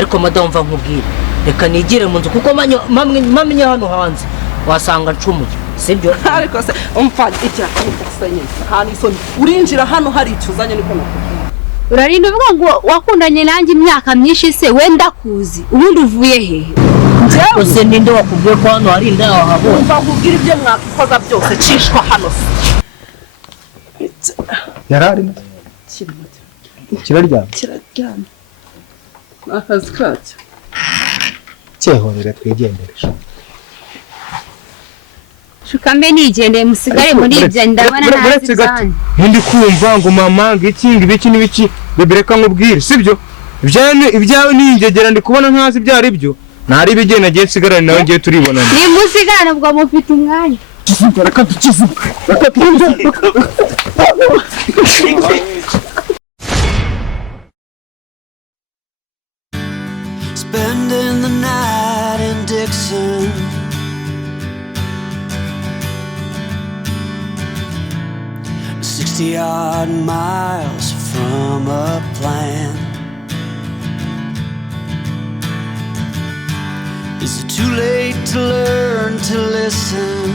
ariko madam mva nkubwire reka nigire mu nzu kuko mamye hano hanze wasanga ncumuye sibyo ariko se umfa icyaka udasanye hano isoni urinjira hano hari icyuzanye niko nakubwiye urarinda uvuga ngo wakundanye nanjye imyaka myinshi se wenda kuzi ubundi uvuye hehe njyewe se ninde wakubwiye ko hano hari inda wahabonye umva nkubwire ibyo mwakikoza byose cishwa hano yarari kiraryama akazi kacyo cyehorera twigenderesha shukambe nigendeye musigare muri ibyo ndabona ntazi cyane ndi kumva ngo mama ngikinga ibiki n'ibiki bebereka nkubwire sibyo ibyawe n'ingegera ndi kubona ntazi byari byo nari bigenda giye sigarana nawe ngiye turibonana ni musigara bwo mufite umwanya reka tukizuka Spending the night in Dixon, $60-odd miles from a plan. Is it too late to learn to listen?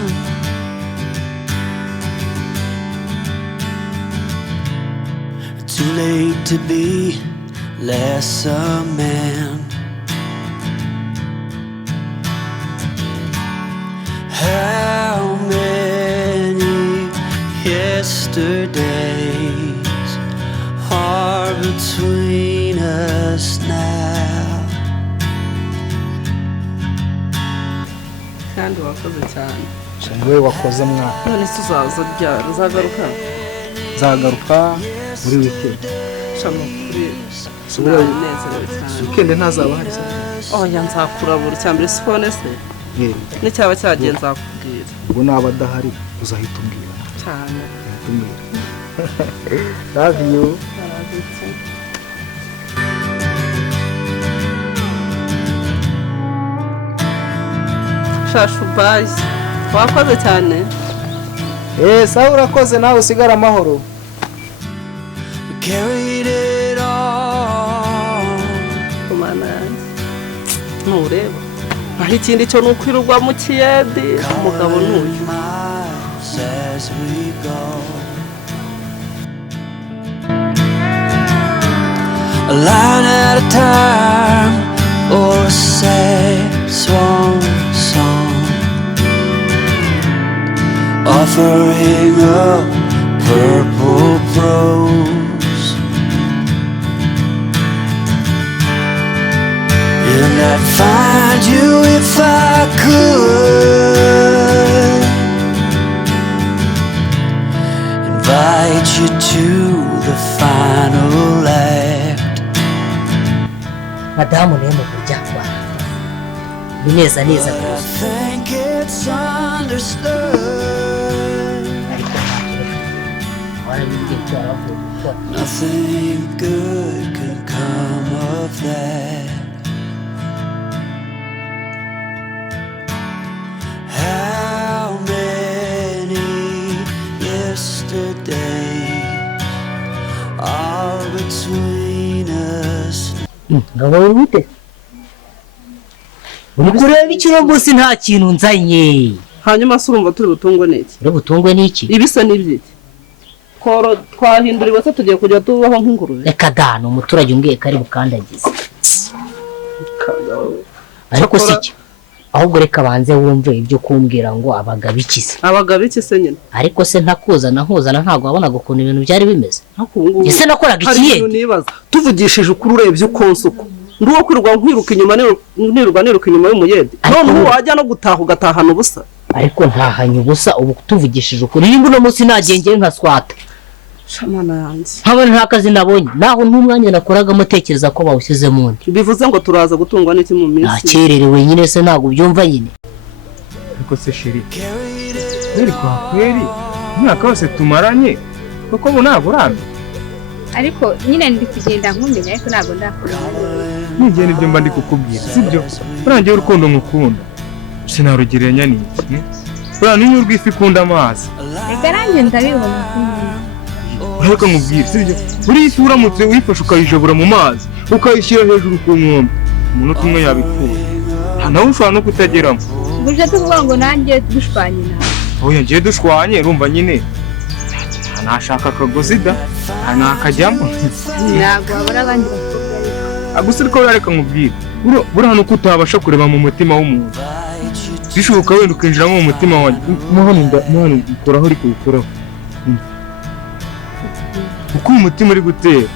Too late to be less a man. How many yesterdays are between us now? kandi wakoze cyane wewe wakoze mwa none tuzaza ryari uzagaruka zagaruka muri weekend shamo kuri subira nezerewe cyane weekend ntazaba hari se oya nzakurabura cyambere sipone se n'icyaba cyagiye nzakubwira ubwo naba adahari uzahita umbwira cyane love you shashu bye wakoze cyane sawa urakoze nawe usigara amahoro Carried it all. kumana ntureba aho ikindi cyo nukwirwa mu kiyedi umugabo n'uyu Miles as we go. A line at a time, or a sad swan song, offering up purple prose. And I'd find you if I could, invite you to the final act. madamu niyo mu buryawa bineza neza I think it's understood. Nothing good can come of that. How many yesterdays are between us? ngabo wite uri kureba ikiro munsi nta kintu nzanye hanyuma se urumva turi butungwe n'iki uri butungwe n'iki ibisa n'ibyiki koro twahinduriwe se tugiye kujya tubaho nk'ingurube reka dano umuturage umbwiye kari bukandagize ariko siki ahubwo reka banze wumve ibyo kumbwira ngo abagabo ikize abagabo iki se nyine ariko se ntakuzana ntago wabonaga ukuntu ibintu byari bimeze hakungu ese nakoraga hari ikiye ibintu nibaza tuvugishije ukuri urebye ukonse uko ndi uwo kwirirwa nkwiruka inyuma niruka inyuma y'umuyede none ubu wajya no gutaha ugatahana ubusa ariko ntahanye ubusa ubu tuvugishije ukuri nimba uno munsi nagengeye nka swata shamana yanjye nkabona nta kazi nabonye naho n'umwanya nakoragamo tekereza ko bawushyize mu ndi bivuze ngo turaza gutungwa n'iki mu minsi nakererewe nyine se ntabwo byumva nyine ariko se shiri kweri kwa kweri imyaka yose tumaranye kuko ubu ntabwo uramye ariko nyine ndi kugenda nkumenya ariko ntabwo ndakura n'igihe nibyo mba ndi kukubwira sibyo urangiye urukundo nkukunda sinarugereranya n'iki buriya niyo urw'ifi ikunda amazi reka nanjye ndabibona reka nkubwire sibyo buriya isi uramutse uyifashe ukayijabura mu mazi ukayishyira hejuru ku nkombe umunota umwe yabikura nta nawe ushobora no kutageramo Guje tuvuga ngo nanjye dushwanye nawe. oya ngiye dushwanye urumva nyine nashaka akagozi da nakajyamo Ntabwo wabura abandi bakobwa. gusa ariko reka nkubwire buriya nuko utabasha kureba mu mutima w'umuntu bishoboka wenda ukinjiramo mu mutima wanjye muhano ukuraho uri kuwukuraho uko umutima uri gutera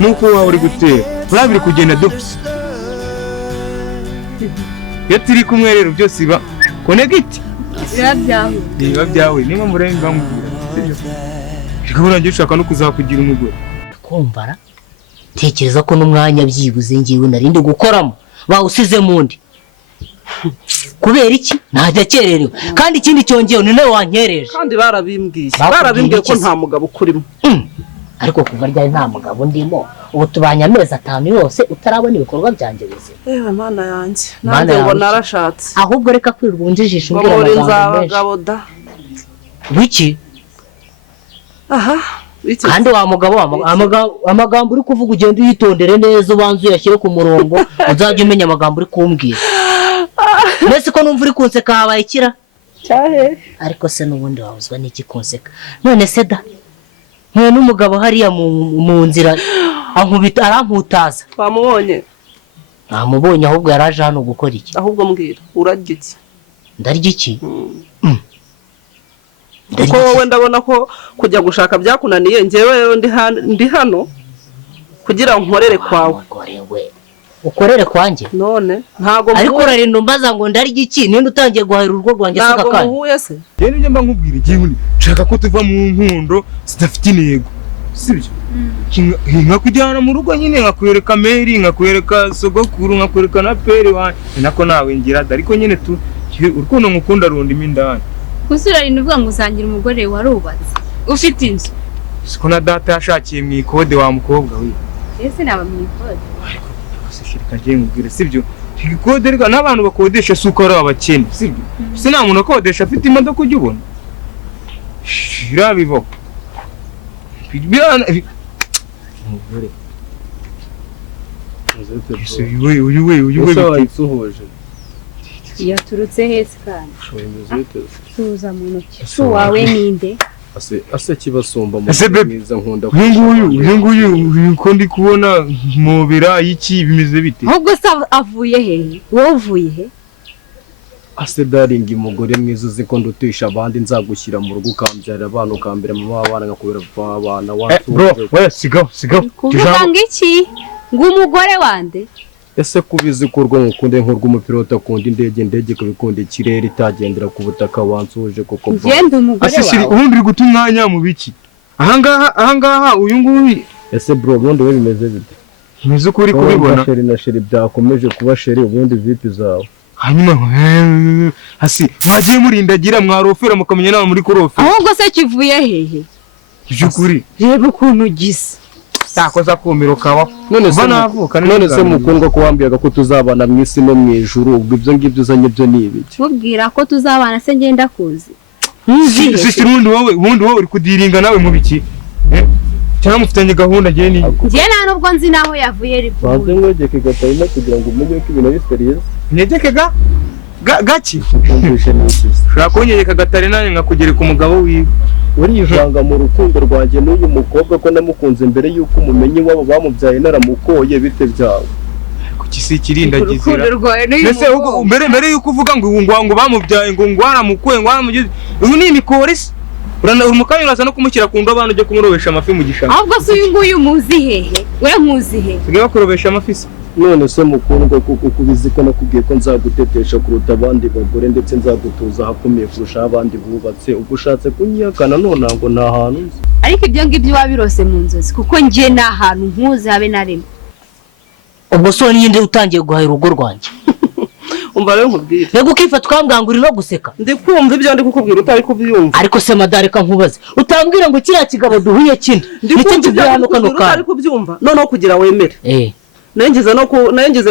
nuko wawe uri gutera buriya biri kugenda dupfa iyo turi kumwe rero byose biba konegiti biba byawe niba murenga bamubwira reka buriya ngiye ushaka no kuzakugira umugore kumvara tekereza ko n'umwanya byibuze ngiwe narindi gukoramo bawusize mundi kubera iki ntajya akererewe kandi ikindi cyongeyeho ni nawe wankereje kandi barabimbwiye ko nta mugabo ukurimo ariko kuva ryari nta mugabo ndimo ubu tubanye amezi 5 yose utarabona ibikorwa byanjye bize yewe mana yanjye nanjye ngo narashatse ahubwo reka kwirirwa unjijisha umbwira amagambo menshi wiki aha kandi wa mugabo amagambo uri kuvuga ugenda uyitondere neza ubanze uyashyire ku murongo uzajya umenya amagambo uri kumbwira mbese ko numva uri kunseka habaye ikira cyahe ariko se n'ubundi wabuzwa n'iki kunseka none se da none n'umugabo hariya mu nzira ankubita aramputaza twamubonye namubonye ahubwo yaraje hano gukora iki ahubwo mbwira urarya iki ndarya iki kuko wowe ndabona ko kujya gushaka byakunaniye njyewe ndi hano kugira ngo nkorere kwawe ukorere kwanjye none ntago ariko urarinda umbaza ngo ndarya iki ninde utangiye guhahira urugo rwanjye saka kandi ntago muhuye se rero njye mba nkubwira igihe nshaka ko tuva mu nkundo zidafite intego sibyo nkakujyana mu rugo nyine nkakwereka meri nkakwereka sogokuru nkakwereka na peri wanjye nako nawe ngira ariko nyine urukundo ngukunda rundimo indani Kusurarinda uvuga ngo usangira umugore warubatse ufite inzu siko na data yashakiye mu ikode wa mukobwa we ese naba mu ikode shirika ngiye nkubwira sibyo ikode reka n'abantu bakodesha suko ari abakene sibyo se nta muntu akodesha afite imodoka ujya ubona shirabivo uyu wayisuhuje yaturutse hese kandi tuza mu ntoki su wawe ninde ase kibasumba mu mwiza nkunda uyu nguyu ko ndi kubona mubira iki bimeze bite ahubwo se avuye hehe wowe uvuye he ase daringi umugore mwiza uzi ko ndutisha abandi nzagushyira mu rugo ukambyarira abana ukambera mama w'abana nkakubera papa w'abana bro we sigaho kuvuga ngo iki ngo umugore wande ese kubizi ko urwo mukunde nk'urw'umupilota akunda indege kubikunda ikirere itagendera ku butaka wansuje koko ngende umugore wawe ubundi uri guta umwanya mu biki ahangaha uyu nguyu ese bro ubundi we bimeze bite bimeze uko uri kubibona sheri na sheri byakomeje kuba sheri ubundi vipi zawe hanyuma hasi mwagiye murindagira mwarofera mukamenya nawe muri kurofera ahubwo se kivuye hehe byukuri reba ukuntu gisa takoza kumiro kawa none se mukundwa ko wambyaga ko tuzabana mu isi no mu ijuru ubwo ibyo ngibyo uzanye byo ni ibiki mubwira ko tuzabana se ngenda kuzi sisi ubundi wowe uri kudiringa nawe mu biki cyangwa mufitanye gahunda ngiye ni ngiye nta nubwo nzi naho yavuye rivuye banze mwegeke Gatarina kugira ngo umenye ko ibintu ari serious nyegeke gaki ushaka kunyegeka Gatarina nkakugereka umugabo wiwe urivanga mu rukundo rwanjye n'uyu mukobwa ko namukunze mbere yuko umumenye wabo bamubyaye naramukoye bite byawe kuki si kirindagizira mbese mbere yuko uvuga ngo bamubyaye ngo waramukoye ngo waramugize uyu ni imikorisi umukanya uraza no kumushyira ku ndo abantu ujye kumurobesha amafi mu gishanga ahubwo se uyu nguyu muzi hehe we nkuzi he sigaye bakurobesha amafi se none se mukundwa kuko kubizi ko nakubwiye ko nzagutetesha kuruta abandi bagore ndetse nzagutuza ahakomeye kurusha abandi bubatse ubwo ushatse kunyihakana none ngo nta hantu nzi ariko ibyo ngibyo wabirose mu nzozi kuko ngiye nta hantu nkuzi habe na rimwe ubwo so ninde utangiye guhahira urugo rwanjye umva rero nkubwire rego ukifata ukambwangura no guseka ndi kumva ibyo ndi kukubwira utari kubyumva ariko se madare ka nkubaze utambwira ngo kiriya kigabo duhuye kindi nicyo kigano kano utari kubyumva noneho kugira wemere nengeze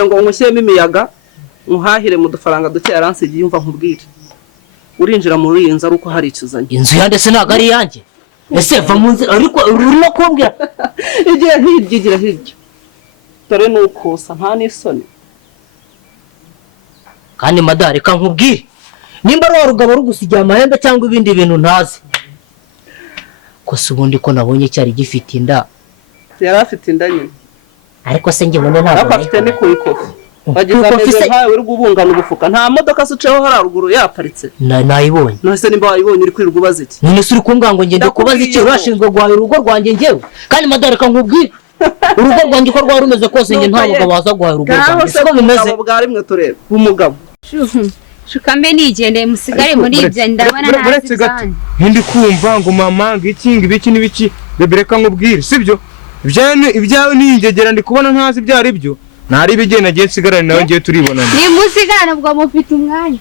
ngo nkushyiremo imiyaga nkuhahire mu dufaranga duke yaransigiye yumva nkubwire urinjira muri iyi nzu ari uko hari ikizanye inzu yande se ntabwo ari iyanjye ese va mu nzu ariko uri no kumbwira igira hirya dore nukusa nta n'isoni kandi madare reka nkubwire nimba ari warugabo rugusigiye amahembe cyangwa ibindi bintu ntazi gusa ubundi ko nabonye cyari gifite inda yari afite inda nyine ariko se njyewe ntabwo afite ni kuyikofi wagize ameze nkawe uri gubungana ubufuka nta modoka se uceho haruguru yaparitse nayibonye nose nimba wayibonye uri kwirirwa ubaza iki none se uri kumbwira ngo ngende kubaza iki urashinzwe guhahira urugo rwanjye njyewe kandi madare reka nkubwire urugo rwanjye uko rwari rumeze kose njye nta mugabo waza guhahira urugo rwanjye siko bimeze bwa rimwe turebe umugabo shukambe nigendeye musigare muri ibyo ndabona ntazi cyane ndi kumva ngo mama ibiki n'ibiki bebe reka nkubwire sibyo ibyawe n'ingegera ndi kubona ntazi ibyo ari byo ntari bigenda nagiye nsigarane nawe ngiye turibonana ni musigare ubwo mufite umwanya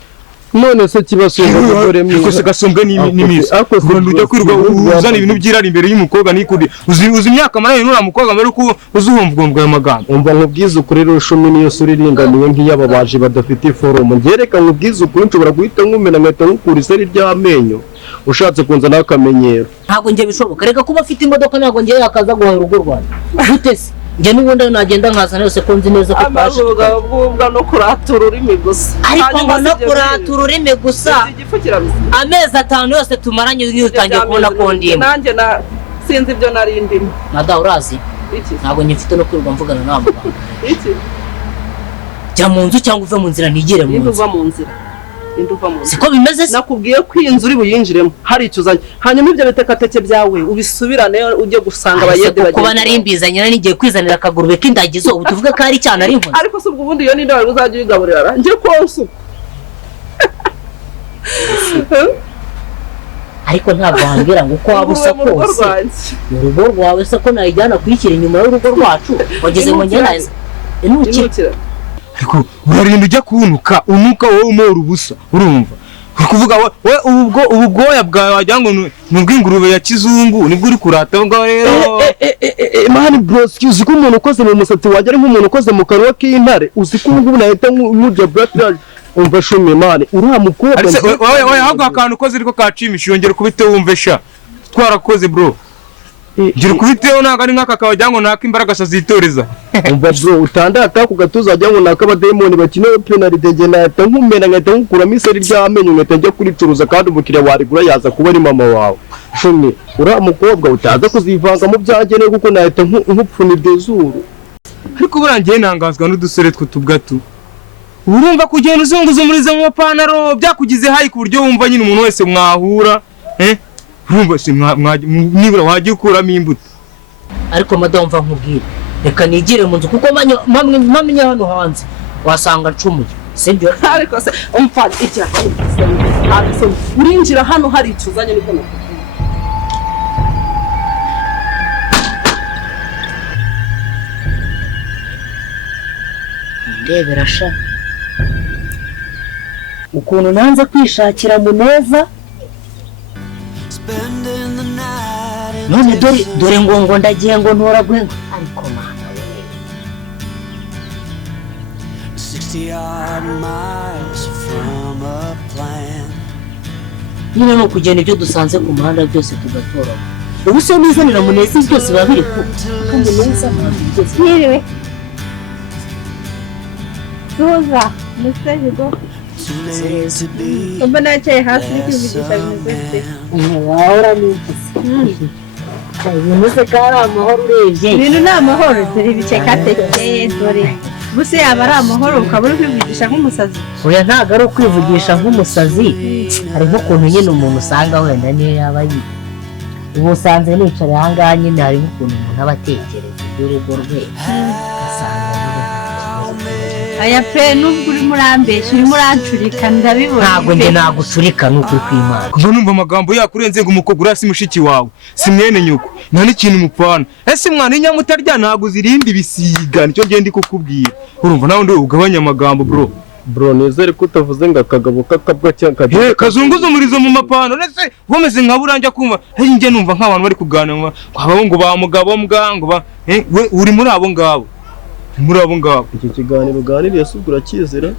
none se kibasumba umugore mwiza ariko se gasumbwe n'imizi ngo ujya kwirirwa uzana ibintu byirari imbere y'umukobwa n'ikudi uzi imyaka maranye n'ura mukobwa mbere uko uzumvwa ayo magambo umva nkubwiza ukuri rero shumi niyo suri ringaniwe nk'iy'ababaji badafite iforomo ngereka nkubwiza ukuri nshobora guhita nkumena nkahita nkukura iseri ry'amenyo ushatse kunza n'akamenyero ntabwo njye bishoboka reka kuba afite imodoka ntabwo njye yakaza guhahira urugo rwanjye gute se njye n'ubundi nagenda nkazana yose ko nzi neza ko twaje bwubwa no kuratura ururimi gusa ariko ngo no kuratura ururimi gusa amezi 5 yose tumaranye niyo utangiye kubona ko ndimo nanjye sinzi ibyo nari ndimo nada urazi iki ntabwo nyifite no kwirirwa mvugana nawe iki jya mu nzu cyangwa uve mu nzira ntigire mu nzu uva mu nzira siko bimeze se nakubwiye ko iyi nzu uri buyinjiremo hari icyuzanye hanyuma ibyo bitekateke byawe ubisubirane ujye gusanga abayede bagiye kuba nari mbizanye n'igiye kwizanira akagurube k'indagizo ubu tuvuge ko ari cyane ari inkozi ariko se ubwo ubundi iyo ninde wari uzajya uyigaburira njye konsu ariko ntabwo wambwira ngo uko waba usa kose mu rugo rwawe se ko nayijyana kuyishyira inyuma y'urugo rwacu wageze mu ngeneza inukira ariko urarinda ujya kunuka wowe umora ubusa urumva kuvuga we ubu bwoya bwawe wagira ngo n'ubw'ingurube ya kizungu nibwo uri kurata ngo rero mani bro uzi ko umuntu ukoze mu musatsi wajya ari nk'umuntu ukoze mu kanwa k'intare uzi ko ubu nahita nk'ujya black umva shumi mani uriya mukobwa wowe ahubwo akantu ukoze ariko kacimisha yongera kubite wumve sha twarakoze bro gira kubiteho ntabwo ari nk'aka kawagira ngo naka imbaraga zitoreza umva bro utandata ku gatuza ajya ngo naka abademoni bakineye penalty nge nahita nkumena nkahita nkukuramo iseri ry'amenyo nkahita njya kuricuruza kandi umukiriya warigura yaza kuba ari mama wawe shumi uriya mukobwa utaza kuzivanga mu byagenewe kuko nahita nkupfunirwa izuru ariko burangiye ntangazwa n'udusore tw'utubwatu urumva kugenda uzunguza umurizo mu mapantaro byakugize hayi ku buryo wumva nyine umuntu wese mwahura urumva se nibura wajya ukuramo imbuto ariko madamu mva nkubwire reka nigire mu nzu kuko mpamenya hano hanze wasanga ncumuye sibyo ariko se umva icya urinjira hano hari icuzanye niko nakubwiye ndebera sha ukuntu nanze kwishakira Muneza none dore ngo ndagiye ngo ntoragwe ariko mana we 60 miles from a plan nyine no kugenda ibyo dusanze ku muhanda byose tugatora ubu se nizanira Muneza byose babiri ku kandi neza byose niriwe Roza musejigo Mbona cyaye hasi n'ikivugisha bimeze wahora n'iki bimeze kari amahoro urebye ibintu ni amahoro dore ibice katekeye dore buse yaba ari amahoro ukaba uri kwivugisha nk'umusazi oya ntabwo ari ukwivugisha nk'umusazi hari nk'ukuntu nyine umuntu usanga wenda niyo yaba yi ubu usanze nicaye aha ngaha nyine hari nk'ukuntu umuntu aba atekereza iby'urugo rwe aya pe nubwo uri murambeshya uri murancurika ndabibona ntabwo njye nagucurika n'ukuri kw'Imana kuva numva amagambo yakurenze ngo umukobwa urasi mushiki wawe si mwene nyuko nta n'ikintu mupfana ese mwana inyamutarya ntabwo zirindi bisiga nicyo ngenda kukubwira urumva nawe ndi ugabanya amagambo bro nizere ko utavuze ngo akagabo kakabwa cyangwa kazunguza umurizo mu mapano nese womeze nka buranja kumva njye numva nk'abantu bari kuganira ngo ba mugabo mbwa ngo ba we uri muri abo ngabo iki kiganiro uganiriye sugura kizera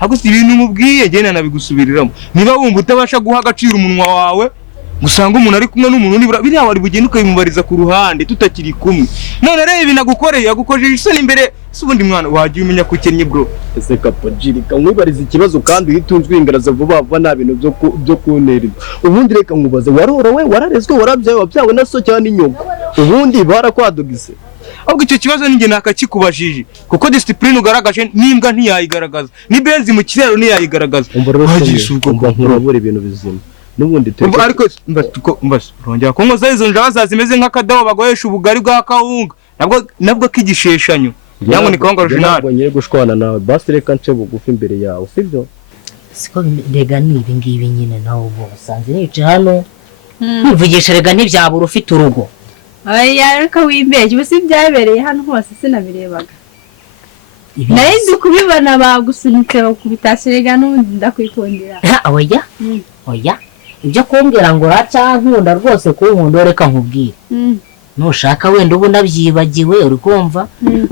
hagusi ibintu mubwiye njye nanabigusubiriramo niba wumva utabasha guha agaciro umunwa wawe gusanga umuntu ari kumwe n'umuntu nibura biriya wari bugenda ukabimubariza ku ruhande tutakiri kumwe. None rero ibi nagukoreye yagukojeje isoni imbere subundi mwana wagiye umenya ko ukennye bro. Ese kapojiri kamwibariza ikibazo kandi uyitunzwe ingaraza vuba vuba nta bintu byo kunterera. Ubundi reka nkubaze warorowe wararezwe warabyawe wabyawe na so cyane inyoko. Ubundi barakwadugise. Ahubwo icyo kibazo ninjye nakakikubajije kuko discipline ugaragaje n'imbwa ntiyayigaragaza ni benzi mu kirero ntiyayigaragaza. Umva nkurabura ibintu bizima. Nubundi teke ariko mbas rongera ko ngoza izo njabaza zimeze nk'akadobo bagoyesha ubugari bwa kawunga nabwo kigisheshanyo yango ni kawunga original. Ntabwo nyere gushwana nawe basi reka nce bugufi imbere yawe sibyo siko rega ni ibi ngibi nyine nawe ubu usanze nice hano mvugisha rega ntibyabura ufite urugo. Oya reka wimbeje ubusi byabereye hano hose sinabirebaga. Naizi kubibana bagusunitse bakubitasirega n'ubundi ndakwikundira. Oya oya ibyo kumbwira ngo racyankunda rwose kunkunda reka nkubwire. Nushaka wenda ubu nabyibagiwe uri kumva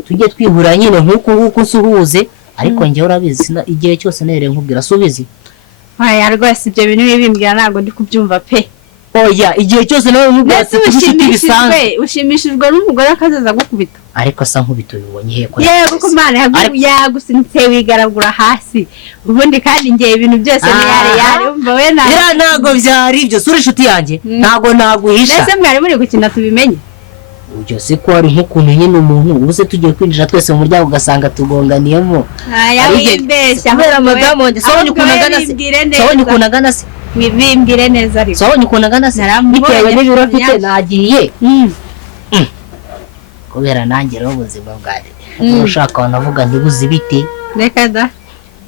tujye twihura nyine nkuko usuhuze ariko njye urabizi igihe cyose nereye nkubwira subizi. Oya rwose ibyo bintu bibimbwira ntabwo ndi kubyumva pe. Oya igihe cyose nawe nkubwira ushimishijwe n'umugore akazaza gukubita. Ariko sa nkubito bibonye he ko yego ko mana yagusunitse wigaragura hasi ubundi kandi ngiye ibintu byose yari umva we ntago byari ibyo sura inshuti yanjye ntago naguhisha. Nese mwari muri gukina tubimenye ujyo se ko ari nk'ukuntu nyine umuntu ubuse tugiye kwinjira twese mu muryango ugasanga tugonganiyemo. Kubera madamu wanjye sabonye ukunagana se bimbwire neza ariko sabonye ukunagana se bitewe n'ibiro afite nagiye kubera nanjye rero ubuzima bwari ushaka wanavuga ntibuzi bite reka da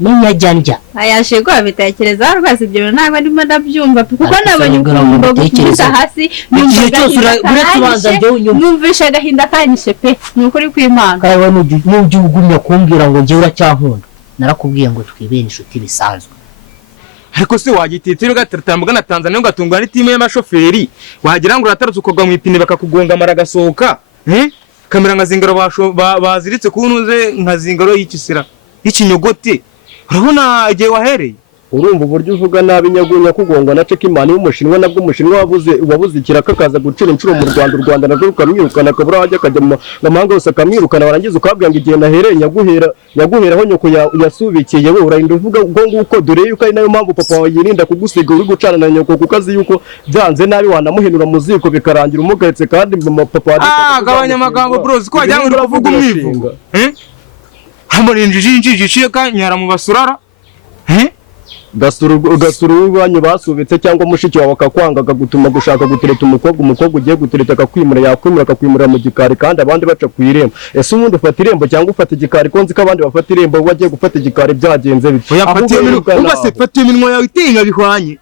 n'unyajyanja ayashe ko abitekereza rwose ibyo ntabwo ndimo ndabyumva kuko nabonye ukuntu gukubita hasi igihe cyose uratubanza njye unyumva numvisha agahinda kanyishe pe nukuri kw'Imana kawe n'ujye ugumya kumbwira ngo njye uracyankunda narakubwiye ngo twibere inshuti bisanzwe. Ariko se wagititira ugatatambwa na Tanzania ugatungwa n'itime y'amashoferi wagira ngo uratarutse ukogwa mu ipine bakakugonga amaragasohoka kamera nkazingaro baziritse kunuze nkazingaro y'ikisira y'ikinyogote urabona igihe wahereye. Urumva uburyo uvuga nabi nyagunya kugongwa na Cekimani w'umushinwa nabwo umushinwa wabuze ikiraka kaza gucira inshuro mu Rwanda narwo rukamwirukana kabura hajya kajya mu mahanga yose akamwirukana warangiza ukabwira ngo igihe nahereye nyaguheraho nyoko yasubikiye we urarinda uvuga ngo nguko dore yuko ari nayo mpamvu papa wawe yirinda kugusiga uri gucana na nyoko kuko azi yuko byanze nabi wanamuhenura mu ziko bikarangira umugahetse kandi papa wa gabanya amagambo bros ko wajya ngo kuvuga umwivugo hamurinjije kanyara mu basurara gasura ubanyu basubitse cyangwa mushiki wawe akakwangaga gutuma gushaka gutereta umukobwa ugiye gutereta akakwimura mu gikari kandi abandi baca ku irembo. Ese ubundi ufata irembo cyangwa ufata igikari konzi ko abandi bafata irembo wagiye gufata igikari byagenze bite? Fata iminwa yawe itenga bihwanye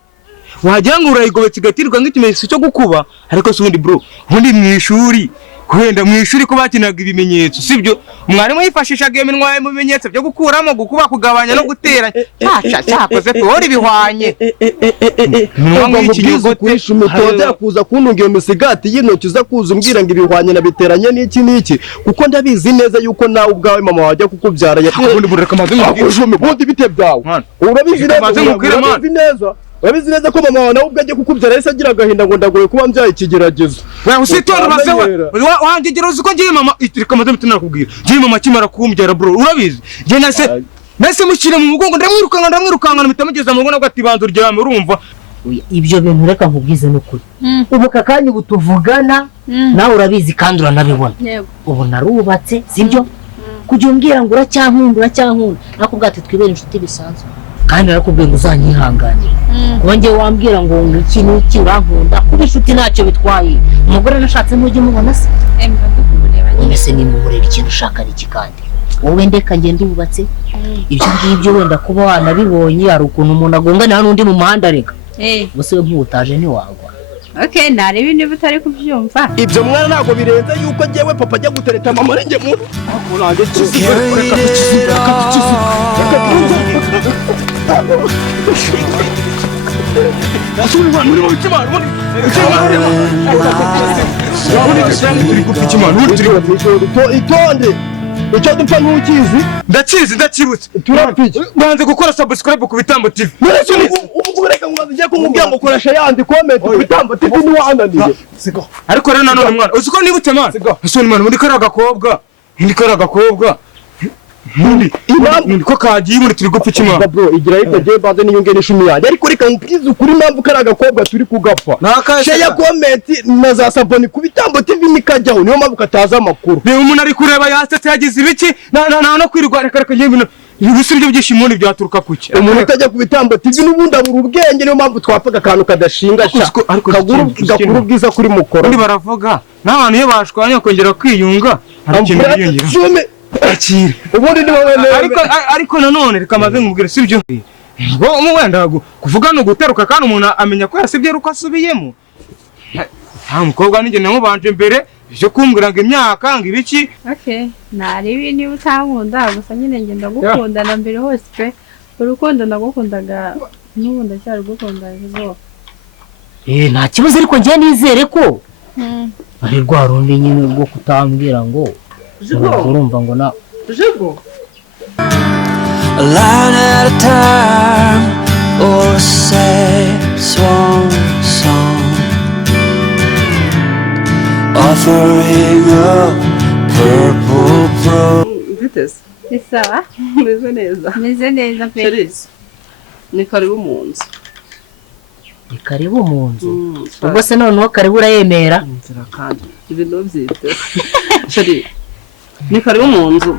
wagira ngo urayigobe kigatirwa nk'ikimenyetso cyo gukuba ariko se ubundi bro ubundi mwishuri kwenda mwishuri ko bakinaga ibimenyetso sibyo umwarimu yifashishaga iyo minwa mu bimenyetso byo gukuramo gukuba kugabanya no guteranya cyakoze tori bihwanye ngo ikinyogo kwishuma toza kuza kununga iyo misigati y'intoki uza kuza umbwira ngo ibihwanye na biteranye n'iki kuko ndabizi neza yuko nawe ubwawe mama wajya kukubyara ubundi bureka maze ngukujuma ubundi bite byawe urabizi neza urabizi neza ko mama wawe nawe ubwo ajya kukubyara yese agira agahinda ngo ndagoye kuba mbyaye ikigeragezo. Usitonda basewe wangegera uzi ko ngiye mama reka maze mutuna nakubwira ngiye mama kimara kumbyara bro urabizi ngiye nase mushyire mu mugongo ndamwirukanga mitamugeza mu rugo ati banza uryame urumva. Ibyo bintu reka nkubwize n'ukuri ubu kakanya ubu tuvugana nawe urabizi kandi uranabibona ubu narubatse sibyo kujya umbwira ngo uracyankunda nakubwira ati twibere inshuti bisanzwe kandi narakubwiye ngo uzanyihanganire wongeye wambwira ngo iki urankunda kuba inshuti ntacyo bitwaye umugore nashatse ntujye mubona se mbese nimumurera ikintu ushaka ari iki kandi wowe ndeka ngende ububatse ibyo ngibyo wenda kuba wanabibonye hari ukuntu umuntu agongana n'undi mu muhanda reka ubuse nk'utaje ntiwagwa. Okay narebe niba utari kubyumva ibyo mwana ntago birenze yuko ngewe papa ajya gutereta mama renge mu nanjye itonde icyo dupfa ntukizi ndakibutse turapiki banze gukora subscribe ku Bitambo TV ubu reka ngo ugiye kumubwira ngo koresha yandi comment ku Bitambo TV ni wananiye ariko rero nanone mwana uziko nibutse mwana ese ni mwana muri karaga gakobwa Ndi ko kagiye muri turi gupfa kimana bro igira itagiye baze n'inyunge n'ishumi yanjye ariko reka nkubwize ukuri impamvu karaga kobwa turi kugapfa share comment na za saboni ku Bitambo TV nikajyaho niyo mpamvu kataza amakuru reba umuntu ari kureba yasetse yagize ibiki no kwirirwa reka ngiye ibisubyo byishimo ni byaturuka kuki umuntu utajya ku Bitambo TV n'ubundi abura ubwenge niyo mpamvu twapaga akantu kadashinga kaguru bwiza kuri mukoro ndi baravuga n'abantu iyo bashwanya kongera kwiyunga akire ubundi ni wowe ariko nanone reka maze nkubwire sibyo ngo wenda kuvuga no guteruka kandi umuntu amenya ko yasibye ruko asubiyemo nta mukobwa n'inge namubanje mbere byo kumbwira ngo imyaka ngo ibiki naribi niba utankunda gusa nyine nge ndagukundana mbere hose pe urukundo ndagukundaga n'ubu ndacyari gukunda rwo nta kibazo ariko ngiye nizere ko ari rwa rundi nyine rwo kutambwira ngo urumva ngo na Jigo a line at a time or a sad swan song offering up purple pro Vitesse isawa meze neza pe Cherise ni karibu mu nzu ubwo se noneho karibu urayemera nzira kandi ibintu byite Cherise ni karibu mu nzu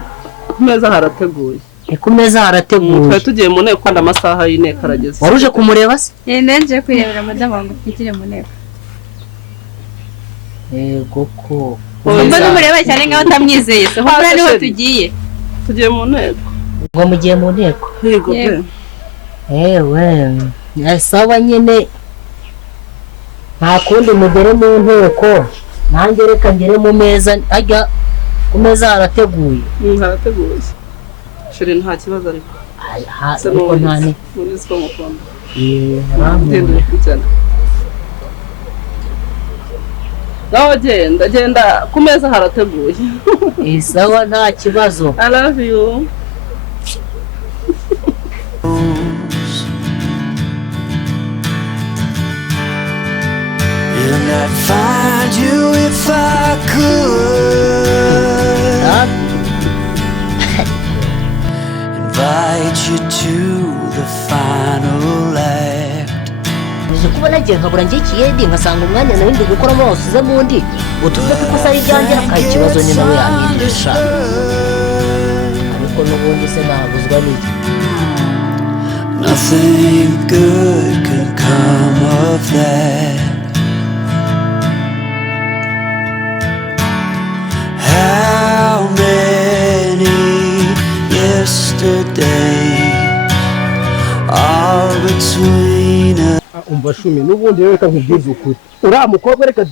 ku meza harateguye ku meza harateguye twa tugiye mu nteko kandi amasaha y'inteko arageze waruje kumureba se nje kwirebera madame wangu twigire mu nteko yego ko ubwo numureba cyane ngaho utamwizeye se hobora niho tugiye mu nteko ngo mugiye mu nteko yego pe sawa nyine nta kundi mugere mu nteko nanjye reka ngere mu meza ajya ku meza harateguye Shiri nta kibazo ariko ariko ntane muri siko mukunda nawe genda ku meza harateguye sawa nta kibazo I love you and I'd find you if I could invite you to the final act kuba nagiye nkabura ngiye kiyedi nkasanga umwanya nari ndi gukoramo wasuze mu ndi utuvuga ko ikosa ari ryanjye akaha ikibazo ni nawe yamwirisha ariko n'ubundi se ntabuzwa n'iki nothing good could come of that how many yesterdays are between us umva shumi n'ubundi reka nkubwize ukuri uriya mukobwa reka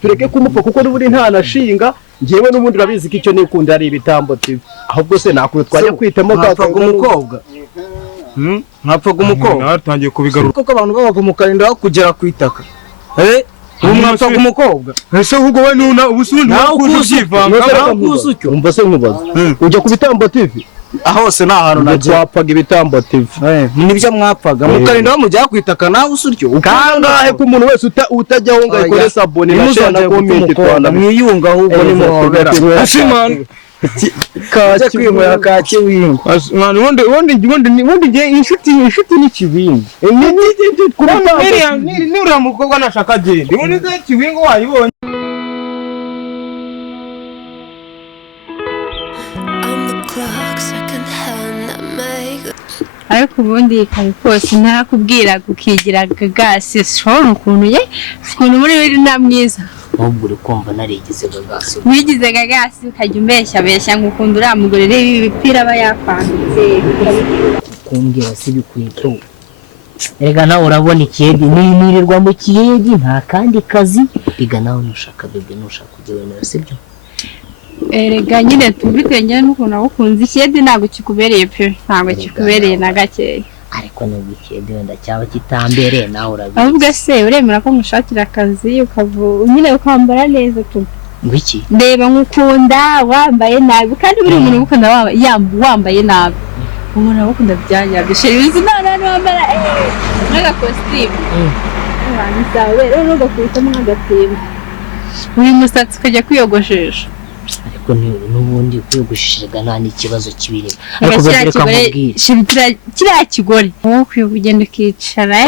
tureke kumupfa kuko n'ubundi ntanashinga ngewe n'ubundi urabizi ko icyo nikunda ari Ibitambo TV ahubwo se nakure twajya kwitamo ntapfaga umukobwa ntapfaga umukobwa natangiye kubigarura kuko abantu babaga mu karinda kugera ku itaka mwapfaga umukobwa ese ahubwo we nuna ubusundi umva se nkubaza ujya ku Bitambo TV ahose nta hantu nagiye twapfaga Ibitambo TV nibyo mwapfaga mu karinda bamujya kwitaka nawe usuryo kangahe ko umuntu wese utajyaho ngo akore sabone na share na comment twana mwiyunga ahubwo ni muhobera ashimana kaje kwimura kake winga mwana ubundi ngiye inshuti n'ikibindi ni uriya mukobwa nashaka agenda ubundi se ikibingo wayibonye ariko ubundi kari kose ntarakubwira gukigira gagasi ushobora ukuntu muri biri na mwiza ahubwo uri kumva narigize gagasi wigize gagasi ukajya umbeshya nk'ukunda uriya mugore reba ibipira aba yakwambitse kumbwira si bikwito erega nawe urabona ikiyedi nirirwa mu kiyedi nta kandi kazi biga nawe nushaka bebe nushaka kujya wemera sibyo erega nyine tubitengera n'ukuntu agukunze ikiyedi ntabwo kikubereye pe ntabwo kikubereye na gakeya ariko nubwo ikiyedi wenda cyaba kitambereye nawe urabizi ahubwo se uremera ko mushakira akazi nyine ukambara neza tu ngwiki ndeba nkukunda wambaye nabi kandi buri muntu ukunda wambaye nabi umuntu ukunda byanyabye sheri uzi none wambara naga costume sawa rero ugakubita mwagatemba uyu musatsi kajya kwiyogoshesha ariko n'ubundi kwiyogosheshaga nta n'ikibazo kibirimo ariko bereka mubwire kiriya kigore ukwiye kugenda ukicara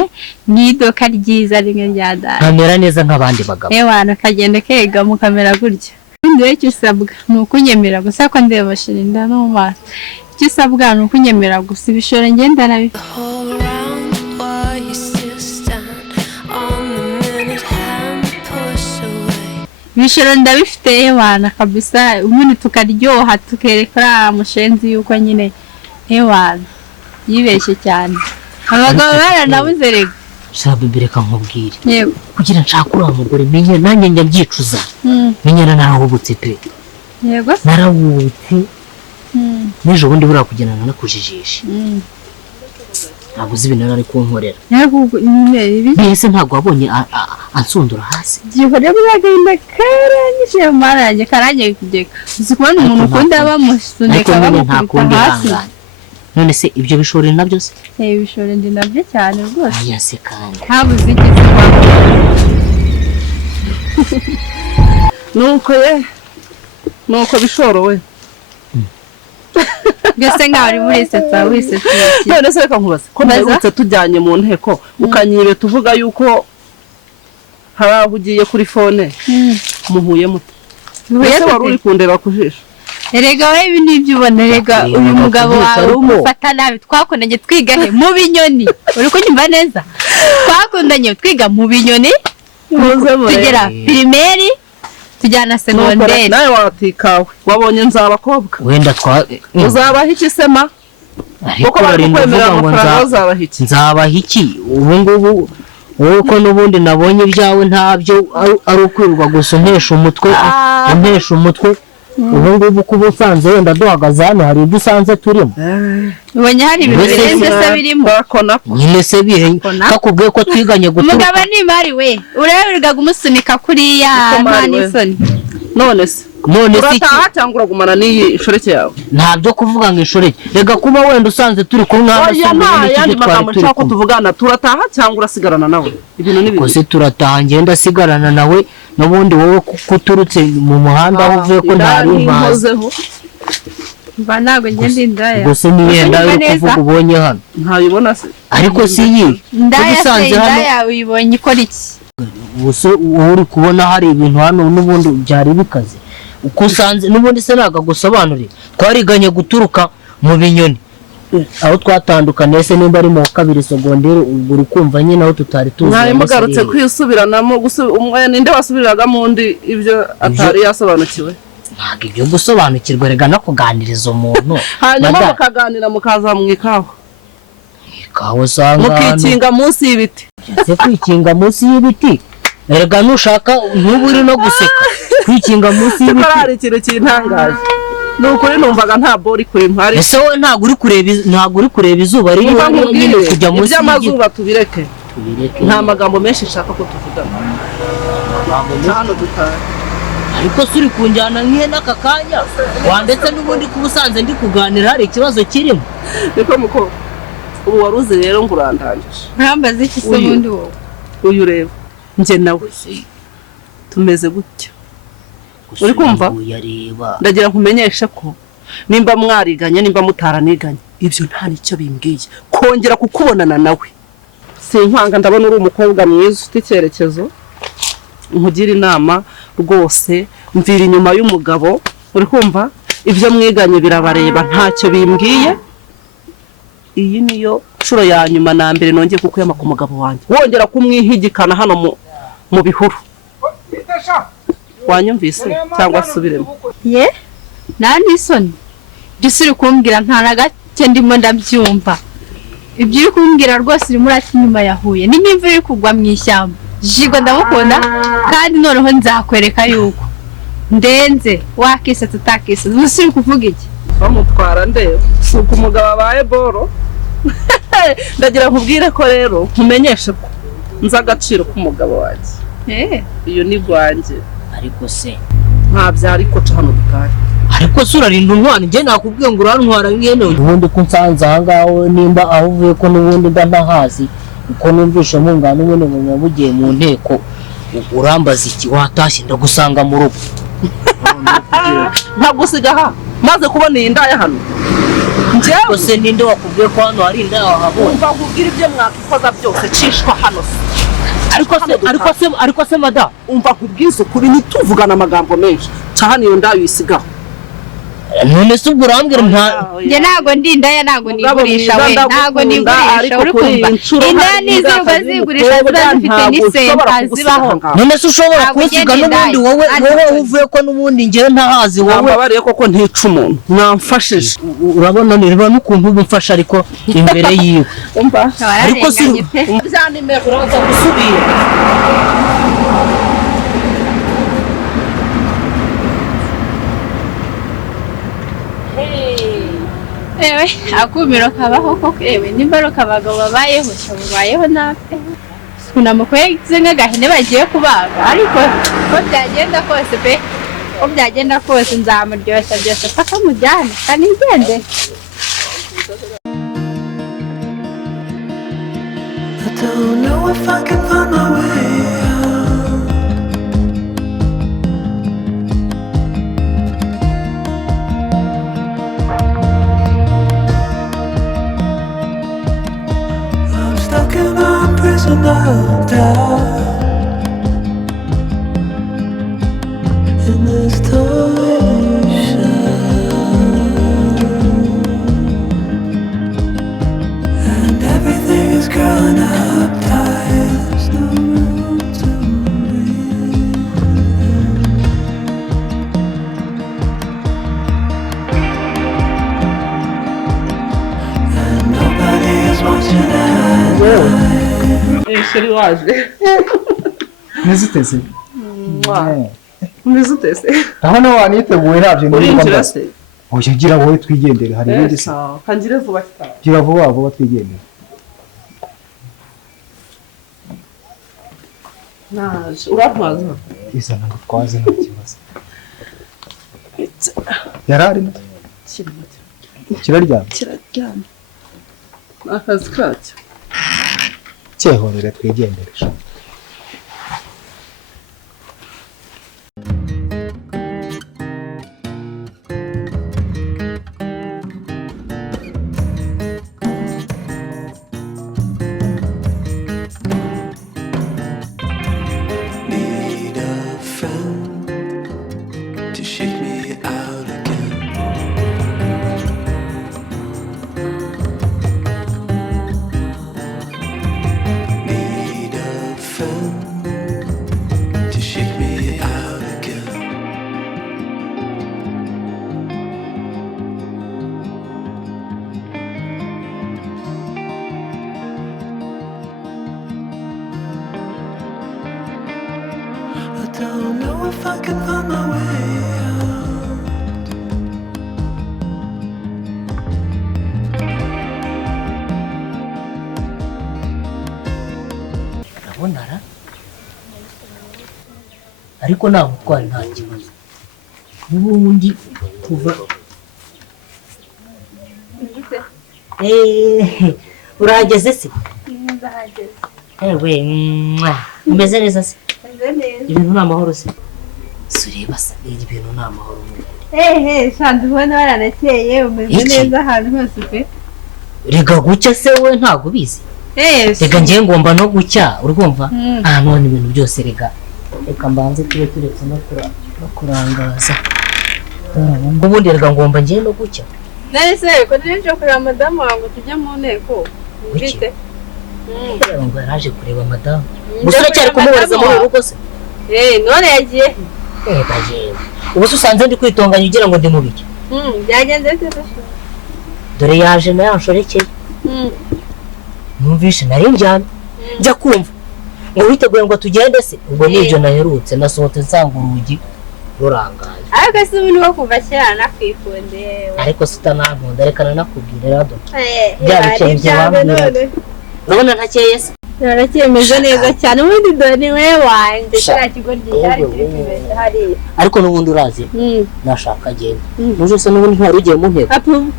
n'idoka ryiza rimwe rya dada kamera neza nk'abandi bagabo ewana kagenda kega mu kamera gutya ndetse icyo usabwa ni ukunyemera gusa ko ndeba shirinda no mu maso icyo usabwa ni ukunyemera gusa ibishoro ngenda nabi ibishoro ndabifite ewana kabisa ubundi tukaryoha tukerekana mushenzi yuko nyine ewana yibeshye cyane abagabo baranabuze rega sabe bireka nkubwire yego kugira nshakura umugore menye nanjye njya byicuza menyana narahubutse pe yego narahubutse n'ejo bundi buriya kugendana nakujijisha ntabwo uzi ibintu nari kunkorera mbese ntabwo wabonye ansundura hasi gihore buragahinda karanyishe maranye karanye kugeka uzi kubona umuntu ukunda bamusunika bamukubita hasi none se ibyo bishore nabyo se ibishore ndi nabyo cyane rwose aya se kandi habuze igeze nuko bishorowe gase ngaho ari muri setsa wisetsa none se reka nkubaze ko ndabutse tujyanye mu nteko ukanyibe tuvuga yuko harahugiye kuri phone muhuye muto ese wari uri kundeba kujisha erega we ibi nibyo ubona erega uyu mugabo wawe umufata nabi twakundanye twiga he mu binyoni uri kunyumva neza twakundanye twiga mu binyoni tugera primaire tujyana secondaire nawe watikawe wabonye nzabakobwa wenda uzabaha iki sema kuko bari kuvuga ngo nzabaha iki ubu ngubu wowe ko n'ubundi nabonye ibyawe ntabyo ari ukwirirwa gusa untesha umutwe ubu ngubu kuba usanze wenda duhagaze hano hari ibyo usanze turimo ubonye hari ibintu birenze se birimo nyine se bihe kakubwiye ko twiganye guturuka umugabo nimari we ureberwaga umusunika kuriya manisoni none se urataha cyangwa uragumana n'iyi inshoreke yawe ntabyo kuvuga ngo inshoreke rega kuba wenda usanze turi kumwe yandi magambo nshaka ko tuvugana turataha cyangwa urasigarana nawe ibintu n'ibintu kose turataha ngenda asigarana nawe n'ubundi wowe kuturutse mu muhanda aho uvuye ko ntari mpazi mba ntabwo ngenda indaya gusa niyenda uri kuvuga ubonye hano ntayibona se ariko si iyi indaya uyibonye ikora iki ubuse uri kubona hari ibintu hano n'ubundi byari bikaze uko usanze n'ubundi se ntago gusobanurira twariganye guturuka mu binyoni aho twatandukanye se nimba ari mu kabiri secondaire ubwo uri kumva nyine aho tutari tuzi nari mugarutse kwisubiranamo umwe ninde wasubiraga mu ndi ibyo atari yasobanukiwe ntabwo ibyo gusobanukirwa rega no kuganiriza umuntu hanyuma mukaganira mukaza mu ikawa usanga mukikinga munsi y'ibiti se kwikinga munsi y'ibiti erega nushaka ntubu uri no guseka kwikinga munsi y'ibiti ko ari ikintu kintangaje nukuri numvaga nta bori kuri mpari ese wowe ntabwo uri kureba izuba riri nyine kujya munsi y'amazuba tubireke nta magambo menshi nshaka ko tuvugana hano dutaha ariko suri kunjyana nk'ihe n'aka kanya wandetse n'ubundi kuba usanze ndi kuganira hari ikibazo kirimo niko muko ubu waruzi rero ngo urandangije ntambaze iki se ubundi wowe uyu reba njye nawe tumeze gutya uri kumva ndagira nkumenyeshe ko nimba mwariganye nimba mutaraniganye ibyo nta nicyo bimbwiye kongera kukubonana nawe sinkwanga ndabona uri umukobwa mwiza ufite icyerekezo nkugira inama rwose mvira inyuma y'umugabo uri kumva ibyo mwiganye birabareba ntacyo bimbwiye iyi niyo nshuro ya nyuma na mbere nongeye kukuyama ku mugabo wanjye wongera kumwihigikana hano mu bihuru wanyumvise cyangwa asubiremo ye nandi isoni gisuri kumbwira nta na gake ndimo ndabyumva ibyo uri kumbwira rwose uri muri ati nyuma yahuye n'imvura iri kugwa mu ishyamba jigo ndamukunda kandi noneho nzakwereka yuko ndenze wakise tutakise usuri kuvuga iki bamutwara ndeba si uko umugabo abaye boro ndagira nkubwire ko rero nkumenyeshe ko nzi agaciro k'umugabo wanjye iyo ni rwanjye ariko se ntabyara ariko ca hano dutahe. ariko se urarinda untwara njye nakubwiye ngo urantwara nkene ubundi ko nsanze aha ngaho nimba aho uvuye ko n'ubundi mba ntahazi uko numvishe mungana ubundi ngo nyabugiye mu nteko urambaza iki watashye ndagusanga mu rugo ntagusiga aha maze kubona iyi ndaya hano njyewe se ninde wakubwiye ko hano hari indaya wahabonye umva nkubwira ibyo mwakikoza byose cishwa hano ariko se mada umva nkubwiza ukuri ntituvugana amagambo menshi ca hano iyo ndaya uyisigaho none se ubwo urambwira nta njye ntago ndi indaya ntago nigurisha we ntago nigurisha uri kumva indaya n'izirirwa zigurisha ziba zifite n'isenta zibaho none se ushobora kunsiga n'ubundi wowe uvuye ko n'ubundi njyewe ntahazi wowe wambabariye koko ntica umuntu mwamfashije urabona nireba n'ukuntu ubumfasha ariko imbere yiwe ariko si byanime uraza gusubira ewe akumiro kabaho koko ewe nimbaruka abagabo babayeho babayeho nape kunamukweze nk'agahene bagiye kubaga ariko ko byagenda kose pe ko byagenda kose nzamuryoshya byose paka mujyane kandi ngende I don't know if I can find my way out. I'm stuck in a prison of doubt. In this torsion, and everything is growing up tight. There's no room to breathe. And nobody is watching at night. sheri waje niziteze nizutese aho nawe waniteguye ntabyo urinjira se oya gira wowe twigendere hari ibindi se kangire vuba cyane gira vuba twigendere naje urantwaza izana ngo twaze nta kibazo yararimo kiraryamye akazi kacyo cyehorere twigendere Need a friend to shake me out again. Need a friend to shake me out again. I don't know if I can find my way out. urabonara ariko nta mutwari nta kibazo n'ubundi kuva urahageze se ewe umeze neza se ibintu ni amahoro se sureba se ibintu ni amahoro shandu ubona waranakeye umeze neza ahantu hose pe rega gucya se we ntago bizi rega ngiye ngomba no gucya urumva ahantu hano ibintu byose rega reka mbanze tube turetse no kurangaza ubundi rega ngomba ngiye no gucya nari se ko tuje kureba madamu wangu tujya mu nteko bite ngo yaraje kureba madamu gusa cyari kumubaza muri urugo se none yagiye bagiye ubu se usanze ndi kwitonganya ugira ngo ndi mu biki byagenze bite dore yaje na yanshorekeye numvishe nari njyana njya kumva ngo witeguye ngo tugende se ubwo nibyo naherutse nasohotse nsanga urugi rurangaye ariko se ubu niho kuva kera nakwikunde ariko se utanankunda reka nanakubwire rado bya bikeye byo wambwira urabona ntakeye se Naracyemeza neza cyane ubundi dore ni we wanjye kiriya kigo ryari kiri kwibeshya hariya ariko n'ubundi urazi nashaka agenda nuje se n'ubundi ntwari ugiye mu ntebe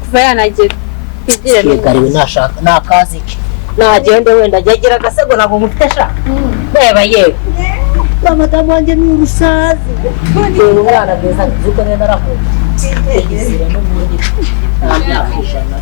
kuva yanagera twigire kariwe nashaka nakazi ke nagende wenda agira agasego ntabwo mufite sha reba yewe madamu wanjye ni urusazi reba umwana mwiza nzuko nenda arakunda igizire n'ubundi nta myaka ijana